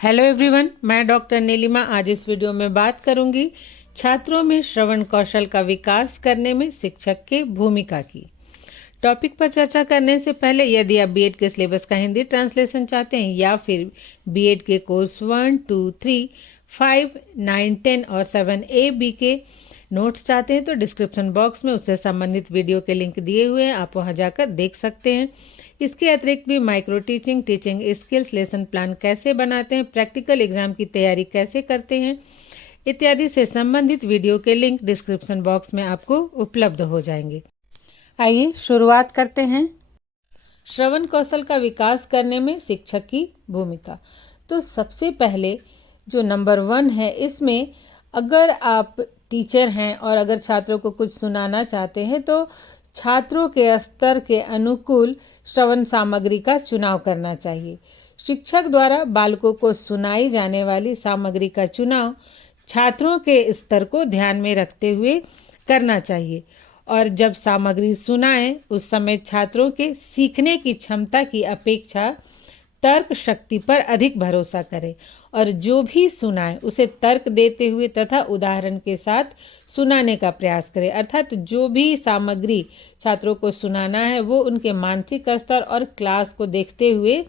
Hello everyone, मैं doctor Nilima आज इस वीडियो में बात करूंगी छात्रों में श्रवण कौशल का विकास करने में शिक्षक की भूमिका की। टॉपिक पर चर्चा करने से पहले यदि आप बीएड के सिलेबस का हिंदी ट्रांसलेशन चाहते हैं या फिर बीएड के कोर्स 1, 2, 3, 5, 9, 10 और 7A बी के नोट्स चाहते हैं तो डिस्क्रिप्शन बॉक्स में उससे संबंधित वीडियो के लिंक दिए हुए हैं, आप वहां जाकर देख सकते हैं। इसके अतिरिक्त भी micro teaching, teaching skills, lesson plan कैसे बनाते हैं, प्रैक्टिकल एग्जाम की तैयारी कैसे करते हैं इत्यादि से संबंधित वीडियो के लिंक डिस्क्रिप्शन बॉक्स में आपको उपलब्ध हो जाएंगे। आइए शुरुआत करते हैं। श्रवण कौशल का विकास करने में शिक्षक की भूमिका। तो सबसे पहले जो नंबर 1 है, इसमें अगर आप टीचर हैं और अगर छात्रों को कुछ सुनाना चाहते हैं तो छात्रों के स्तर के अनुकूल श्रवण सामग्री का चुनाव करना चाहिए। शिक्षक द्वारा बालकों को सुनाई जाने वाली सामग्री का चुनाव छात्रों के स्तर को ध्यान में रखते हुए करना चाहिए और जब सामग्री सुनाएं उस समय छात्रों के सीखने की क्षमता की अपेक्षा तर्क शक्ति पर अधिक भरोसा करें और जो भी सुनाए उसे तर्क देते हुए तथा उदाहरण के साथ सुनाने का प्रयास करें। अर्थात जो भी सामग्री छात्रों को सुनाना है वो उनके मानसिक स्तर और क्लास को देखते हुए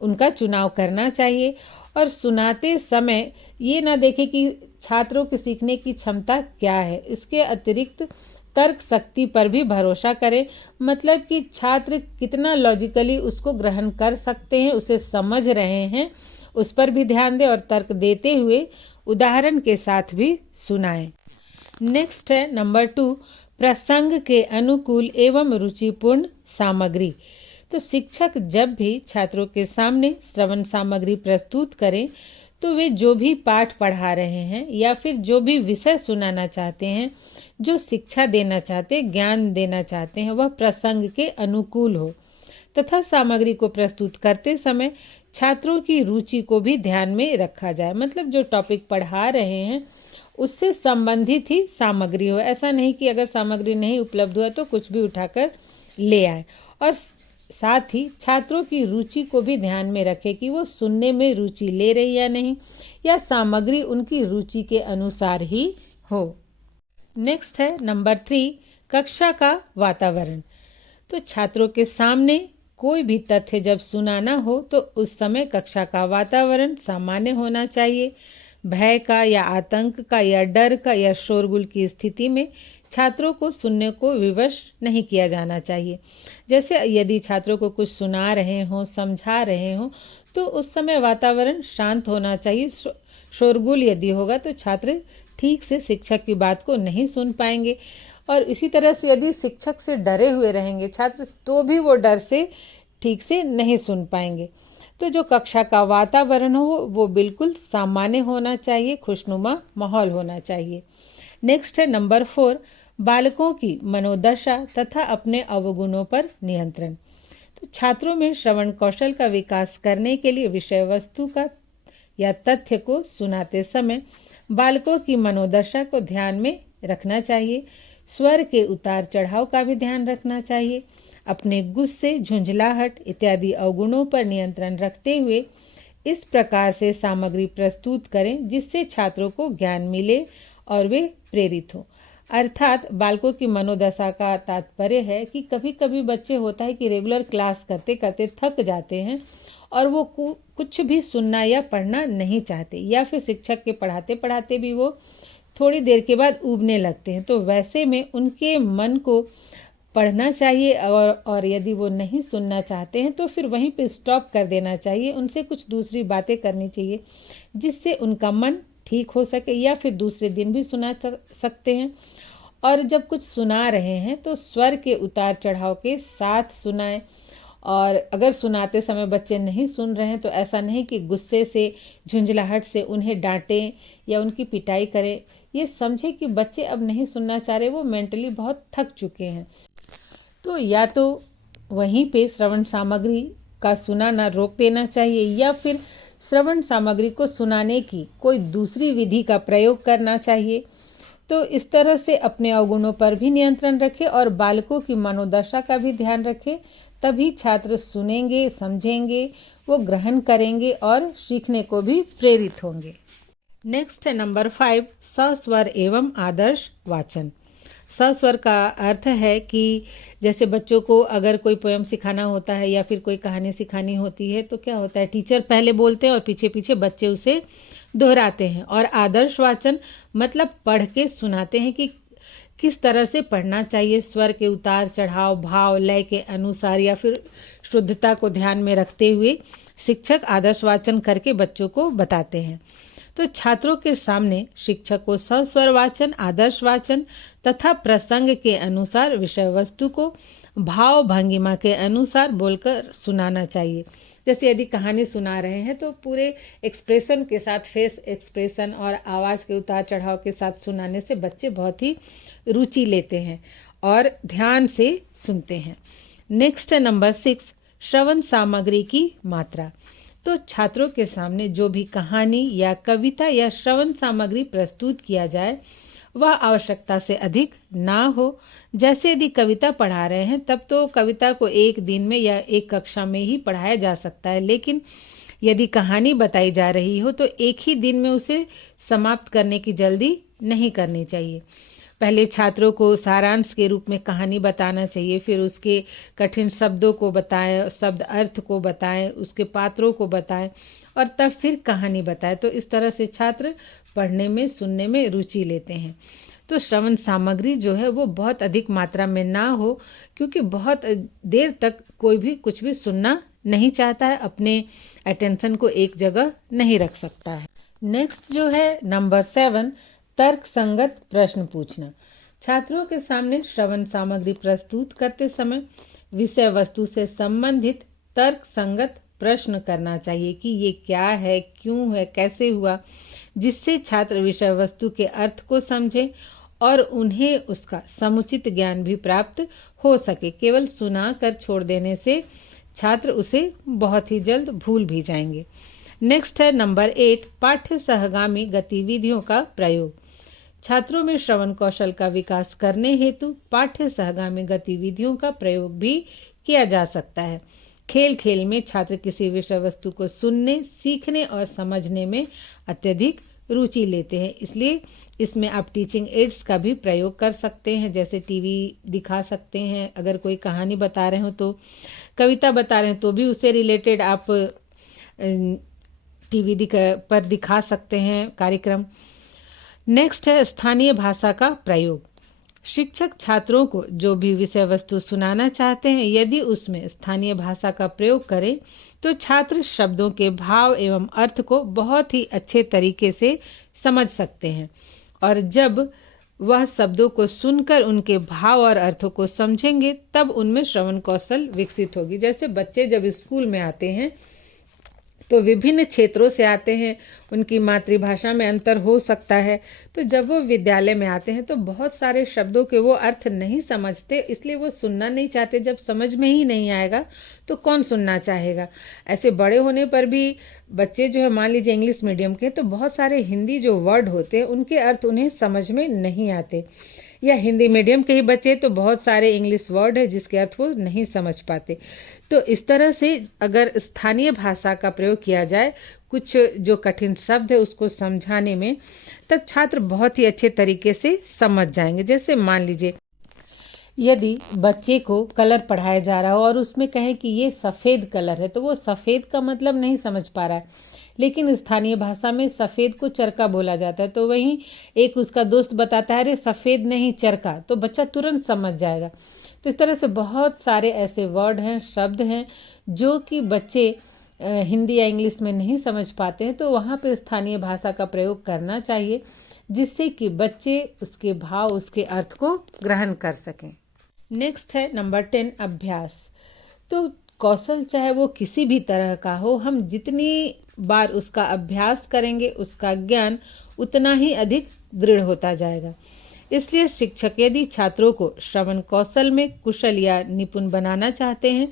उनका चुनाव करना चाहिए और सुनाते समय ये ना देखें कि छात्रों के सीखने की क्षमता क्या है, इसके अतिरिक्त तर्क शक्ति पर भी भरोसा करें। मतलब कि छात्र कितना लॉजिकली उसको ग्रहण कर सकते हैं, उसे समझ रहे हैं, उस पर भी ध्यान दें और तर्क देते हुए उदाहरण के साथ भी सुनाएं। नेक्स्ट है नंबर 2, प्रसंग के अनुकूल एवं रुचिपूर्ण सामग्री। तो शिक्षक जब भी छात्रों के सामने श्रवण सामग्री प्रस्तुत करें तो वे जो भी पाठ पढ़ा रहे हैं या फिर जो भी विषय सुनाना चाहते हैं, जो शिक्षा देना चाहते, ज्ञान देना चाहते हैं, वह प्रसंग के अनुकूल हो तथा सामग्री को प्रस्तुत करते समय छात्रों की रुचि को भी ध्यान में रखा जाए। मतलब जो टॉपिक पढ़ा रहे हैं उससे संबंधित ही सामग्री हो। ऐसा नहीं कि अगर सामग्री नहीं उपलब्ध हुआ तो कुछ भी उठाकर ले आए और साथ ही छात्रों की रुचि को भी ध्यान में रखें कि वो सुनने में रुचि ले रही या नहीं, या सामग्री उनकी रुचि के अनुसार ही हो। नेक्स्ट है नंबर 3, कक्षा का वातावरण। तो छात्रों के सामने कोई भी तथ्य जब सुनाना हो तो उस समय कक्षा का वातावरण सामान्य होना चाहिए। भय का या आतंक का या डर का या शोरगुल की स्थिति में छात्रों को सुनने को विवश नहीं किया जाना चाहिए। जैसे यदि छात्रों को कुछ सुना रहे हों, समझा रहे हों तो उस समय वातावरण शांत होना चाहिए। शोरगुल यदि होगा तो छात्र ठीक से शिक्षक की बात को नहीं सुन पाएंगे और इसी तरह से यदि शिक्षक से डरे हुए रहेंगे छात्र तो भी वो डर से ठीक से नहीं सुन पाएंगे। तो जो कक्षा का वातावरण हो वो बिल्कुल सामान्य होना चाहिए, खुशनुमा माहौल होना चाहिए। नेक्स्ट है नंबर 4, बालकों की मनोदशा तथा अपने अवगुणों पर नियंत्रण। तो छात्रों में श्रवण कौशल का विकास करने के लिए विषय वस्तु का या तथ्य को सुनाते समय बालकों की मनोदशा को ध्यान में रखना चाहिए। स्वर के उतार चढ़ाव का भी ध्यान रखना चाहिए। अपने गुस्से, झुंझलाहट इत्यादि अवगुणों पर नियंत्रण रखते हुए इस प्रकार से सामग्री प्रस्तुत करें जिससे छात्रों को ज्ञान मिले और वे प्रेरित हों। अर्थात बालकों की मनोदशा का तात्पर्य है कि कभी कभी बच्चे होता है कि रेगुलर क्लास करते करते थक जाते हैं और वो कुछ भी सुनना या पढ़ना नहीं चाहते, या फिर शिक्षक के पढ़ाते पढ़ाते भी वो थोड़ी देर के बाद ऊबने लगते हैं। तो वैसे में उनके मन को पढ़ना चाहिए और यदि वो नहीं सुनना चाहते हैं तो फिर वहीं पे स्टॉप कर देना चाहिए। उनसे कुछ दूसरी बातें करनी चाहिए जिससे उनका मन ठीक हो सके, या फिर दूसरे दिन भी सुना सकते हैं। और जब कुछ सुना रहे हैं तो स्वर के उतार चढ़ाव के साथ सुनाएं और अगर सुनाते समय बच्चे नहीं सुन रहे हैं तो ऐसा नहीं कि गुस्से से, झुंझलाहट से उन्हें डांटें या उनकी पिटाई करें। ये समझे कि बच्चे अब नहीं सुनना चाह रहे, वो मेंटली बहुत थक चुके हैं। तो या तो वहीं पे श्रवण सामग्री का सुनाना रोक देना चाहिए या फिर श्रवण सामग्री को सुनाने की कोई दूसरी विधि का प्रयोग करना चाहिए। तो इस तरह से अपने अवगुणों पर भी नियंत्रण रखें और बालकों की मनोदशा का भी ध्यान रखें तभी छात्र सुनेंगे, समझेंगे, वो ग्रहण करेंगे और सीखने को भी प्रेरित होंगे। नेक्स्ट है नंबर 5, सस्वर एवं आदर्श वाचन। सस्वर का अर्थ है कि जैसे बच्चों को अगर कोई पोयम सिखाना होता है या फिर कोई कहानी सिखानी होती है तो क्या होता है, टीचर पहले बोलते हैं और पीछे पीछे बच्चे उसे दोहराते हैं। और आदर्श वाचन मतलब पढ़ के सुनाते हैं कि किस तरह से पढ़ना चाहिए, स्वर के उतार चढ़ाव, भाव, लय के अनुसार या फिर शुद्धता को ध्यान में रखते हुए शिक्षक आदर्श वाचन करके बच्चों को बताते हैं। तो छात्रों के सामने शिक्षक को सस्वर वाचन, आदर्श वाचन तथा प्रसंग के अनुसार विषय वस्तु को भाव भंगिमा के अनुसार बोलकर सुनाना चाहिए। जैसे यदि कहानी सुना रहे हैं तो पूरे एक्सप्रेशन के साथ, फेस एक्सप्रेशन और आवाज़ के उतार चढ़ाव के साथ सुनाने से बच्चे बहुत ही रुचि लेते हैं और ध्यान से सुनते हैं। नेक्स्ट है नंबर 6, श्रवण सामग्री की मात्रा। तो छात्रों के सामने जो भी कहानी या कविता या श्रवण सामग्री प्रस्तुत किया जाए वह आवश्यकता से अधिक ना हो। जैसे यदि कविता पढ़ा रहे हैं तब तो कविता को एक दिन में या एक कक्षा में ही पढ़ाया जा सकता है, लेकिन यदि कहानी बताई जा रही हो तो एक ही दिन में उसे समाप्त करने की जल्दी नहीं करनी चाहिए। पहले छात्रों को सारांश के रूप में कहानी बताना चाहिए, फिर उसके कठिन शब्दों को बताएं, शब्द अर्थ को बताएं, उसके पात्रों को बताएं और तब फिर कहानी बताएं। तो इस तरह से छात्र पढ़ने में, सुनने में रुचि लेते हैं। तो श्रवण सामग्री जो है वो बहुत अधिक मात्रा में ना हो, क्योंकि बहुत देर तक कोई भी कुछ भी सुनना नहीं चाहता है, अपने अटेंशन को एक जगह नहीं रख सकता है। नेक्स्ट जो है नंबर 7, तर्क संगत प्रश्न पूछना। छात्रों के सामने श्रवण सामग्री प्रस्तुत करते समय विषय वस्तु से संबंधित तर्क संगत प्रश्न करना चाहिए कि ये क्या है, क्यों है, कैसे हुआ, जिससे छात्र विषय वस्तु के अर्थ को समझें और उन्हें उसका समुचित ज्ञान भी प्राप्त हो सके। केवल सुना कर छोड़ देने से छात्र उसे बहुत ही जल्द भूल भी जाएंगे। नेक्स्ट है नंबर 8, पाठ्य सहगामी गतिविधियों का प्रयोग। छात्रों में श्रवण कौशल का विकास करने हेतु पाठ्य सहगामी गतिविधियों का प्रयोग भी किया जा सकता है। खेल खेल में छात्र किसी विषय वस्तु को सुनने, सीखने और समझने में अत्यधिक रुचि लेते हैं, इसलिए इसमें आप टीचिंग एड्स का भी प्रयोग कर सकते हैं। जैसे टीवी दिखा सकते हैं, अगर कोई कहानी बता रहे हो तो, कविता बता रहे हैं तो भी उससे रिलेटेड आप टीवी पर दिखा सकते हैं कार्यक्रम। नेक्स्ट है स्थानीय भाषा का प्रयोग। शिक्षक छात्रों को जो भी विषय वस्तु सुनाना चाहते हैं, यदि उसमें स्थानीय भाषा का प्रयोग करें तो छात्र शब्दों के भाव एवं अर्थ को बहुत ही अच्छे तरीके से समझ सकते हैं, और जब वह शब्दों को सुनकर उनके भाव और अर्थों को समझेंगे तब उनमें श्रवण कौशल विकसित होगी। जैसे बच्चे जब स्कूल में आते हैं तो विभिन्न क्षेत्रों से आते हैं, उनकी मातृभाषा में अंतर हो सकता है, तो जब वो विद्यालय में आते हैं तो बहुत सारे शब्दों के वो अर्थ नहीं समझते, इसलिए वो सुनना नहीं चाहते। जब समझ में ही नहीं आएगा तो कौन सुनना चाहेगा। ऐसे बड़े होने पर भी बच्चे जो है, मान लीजिए इंग्लिश मीडियम के, तो बहुत सारे हिंदी जो वर्ड होते हैं उनके अर्थ उन्हें समझ में नहीं आते, या हिंदी मीडियम के ही बच्चे तो बहुत सारे इंग्लिश वर्ड है जिसके अर्थ वो नहीं समझ पाते। तो इस तरह से अगर स्थानीय भाषा का प्रयोग किया जाए कुछ जो कठिन शब्द है उसको समझाने में, तब छात्र बहुत ही अच्छे तरीके से समझ जाएंगे। जैसे मान लीजिए यदि बच्चे को कलर पढ़ाया जा रहा हो और उसमें कहें कि ये सफ़ेद कलर है, तो वो सफ़ेद का मतलब नहीं समझ पा रहा है, लेकिन स्थानीय भाषा में सफ़ेद को चरका बोला जाता है, तो वहीं एक उसका दोस्त बताता है अरे सफ़ेद नहीं चरका, तो बच्चा तुरंत समझ जाएगा। तो इस तरह से बहुत सारे ऐसे वर्ड हैं, शब्द हैं जो कि बच्चे हिंदी या इंग्लिश में नहीं समझ पाते हैं, तो वहाँ पे स्थानीय भाषा का प्रयोग करना चाहिए जिससे कि बच्चे उसके भाव, उसके अर्थ को ग्रहण कर सकें। नेक्स्ट है नंबर 10, अभ्यास। तो कौशल चाहे वो किसी भी तरह का हो, हम जितनी बार उसका अभ्यास करेंगे उसका ज्ञान उतना ही अधिक दृढ़ होता जाएगा। इसलिए शिक्षक यदि छात्रों को श्रवण कौशल में कुशल या निपुण बनाना चाहते हैं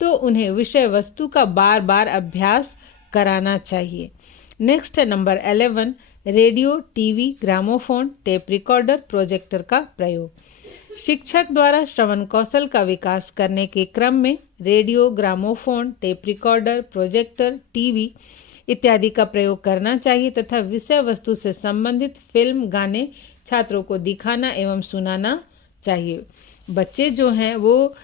तो उन्हें विषय वस्तु का बार बार अभ्यास कराना चाहिए। नेक्स्ट है number 11, radio, TV, gramophone, tape recorder, projector का प्रयोग। शिक्षक द्वारा श्रवण कौशल का विकास करने के क्रम में radio, gramophone, tape recorder, projector, TV इत्यादि का प्रयोग करना चाहिए तथा विषय वस्तु से संबंधित फिल्म, गाने छात्रों को दिखाना एवं सुनाना चाहिए। बच्चे जो हैं वो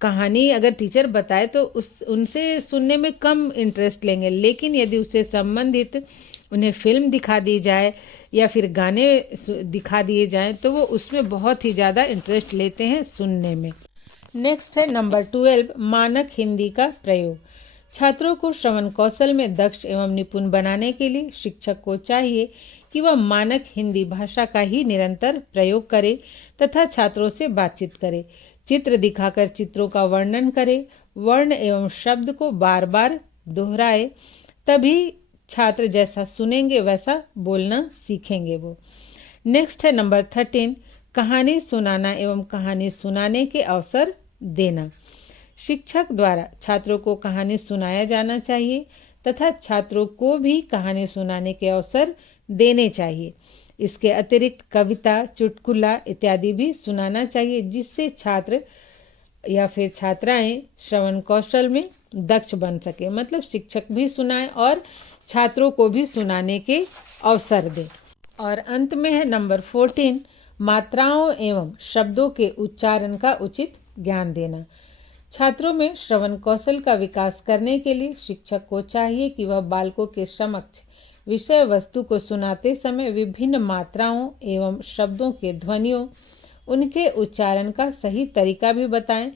कहानी अगर टीचर बताए तो उनसे सुनने में कम इंटरेस्ट लेंगे, लेकिन यदि उससे संबंधित उन्हें फिल्म दिखा दी जाए या फिर गाने दिखा दिए जाएं तो वो उसमें बहुत ही ज़्यादा इंटरेस्ट लेते हैं सुनने में। नेक्स्ट है नंबर 12, मानक हिंदी का प्रयोग। छात्रों को श्रवण कौशल में दक्ष एवं निपुण बनाने के लिए शिक्षक को चाहिए कि वह मानक हिंदी भाषा का ही निरंतर प्रयोग करे तथा छात्रों से बातचीत करे, चित्र दिखाकर चित्रों का वर्णन करे, वर्ण एवं शब्द को बार बार दोहराए, तभी छात्र जैसा सुनेंगे वैसा बोलना सीखेंगे वो। नेक्स्ट है नंबर 13, कहानी सुनाना एवं कहानी सुनाने के अवसर देना। शिक्षक द्वारा छात्रों को कहानी सुनाया जाना चाहिए तथा छात्रों को भी कहानी सुनाने के अवसर देने चाहिए। इसके अतिरिक्त कविता, चुटकुला इत्यादि भी सुनाना चाहिए, जिससे छात्र या फिर छात्राएं श्रवण कौशल में दक्ष बन सके। मतलब शिक्षक भी सुनाए और छात्रों को भी सुनाने के अवसर दे। और अंत में है नंबर 14, मात्राओं एवं शब्दों के उच्चारण का उचित ज्ञान देना। छात्रों में श्रवण कौशल का विकास करने के लिए शिक्षक को चाहिए कि वह बालकों के समक्ष विषय वस्तु को सुनाते समय विभिन्न मात्राओं एवं शब्दों के ध्वनियों, उनके उच्चारण का सही तरीका भी बताएं,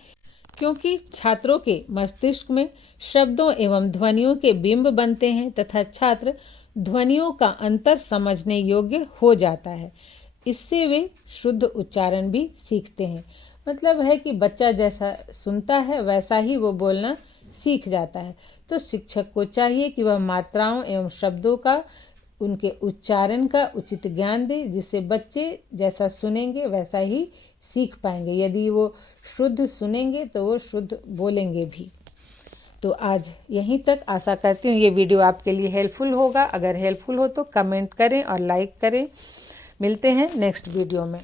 क्योंकि छात्रों के मस्तिष्क में शब्दों एवं ध्वनियों के बिंब बनते हैं तथा छात्र ध्वनियों का अंतर समझने योग्य हो जाता है। इससे वे शुद्ध उच्चारण भी सीखते हैं। मतलब है कि बच्चा जैसा सुनता है वैसा ही वो बोलना सीख जाता है। तो शिक्षक को चाहिए कि वह मात्राओं एवं शब्दों का, उनके उच्चारण का उचित ज्ञान दे, जिससे बच्चे जैसा सुनेंगे वैसा ही सीख पाएंगे। यदि वो शुद्ध सुनेंगे तो वो शुद्ध बोलेंगे भी। तो आज यहीं तक। आशा करती हूँ ये वीडियो आपके लिए हेल्पफुल होगा। अगर हेल्पफुल हो तो कमेंट करें और लाइक करें। मिलते हैं नेक्स्ट वीडियो में।